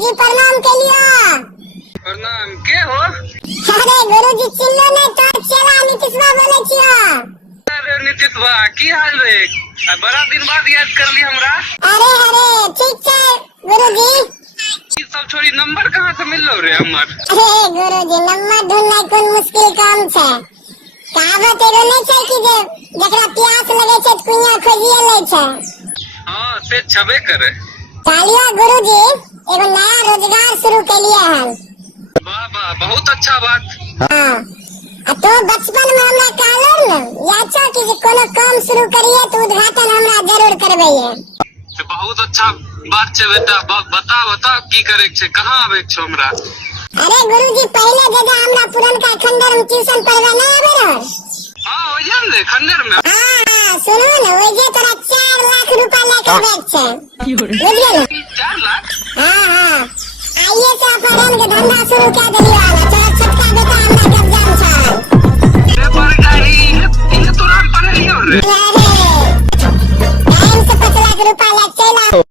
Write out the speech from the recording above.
जी प्रणाम के लिया। प्रणाम के हो? अरे गुरुजी चिल्लो ने तो चला नीतीशवा बोले छियो। अरे नीतीशवा की हाल रे? बड़ा दिन बाद याद कर ली हमरा। अरे ठीक है गुरुजी। ई सब छोड़ी नंबर कहाँ से मिललो रे हमर? अरे गुरुजी नंबर ढूंढना कोन मुश्किल काम छे। कहावत एगो नहीं छे कि जे जकरा प्यास लगे छे त कुइया खोजिए ले छे। हाँ से छबे करे। चालिया गुरुजी एगो नया रोजगार शुरू के लिए है। वाह वाह बहुत अच्छा बात। हाँ तो बचपन में हमरा कहलो न याचा कि जे कोनो काम शुरू करिए तो उद्घाटन हमरा जरूर करबैये। से बहुत अच्छा बात छे बेटा। बता की करे छे, कहाँ आवे छे हमरा? अरे गुरुजी पहले जगह हमरा पुरनका खंडर में ट्यूशन पढ़वा नहीं आवे रहो। हाँ ओजन रे खंडर में। हाँ सुनो न ओइ जे तोरा 4 लाख रुपया लेके बैठ छे। बुझलिए न? 4 लाख? हाँ आइए से अपहरण के धंधा शुरू कर देलियो वाला तोरा छोटका बेटा हमरा कब्जा में छे। रे पर गाड़ी ये तोरा पढ़े लियो रे। अरे टाइम से 5 लाख रुपया लेके चला।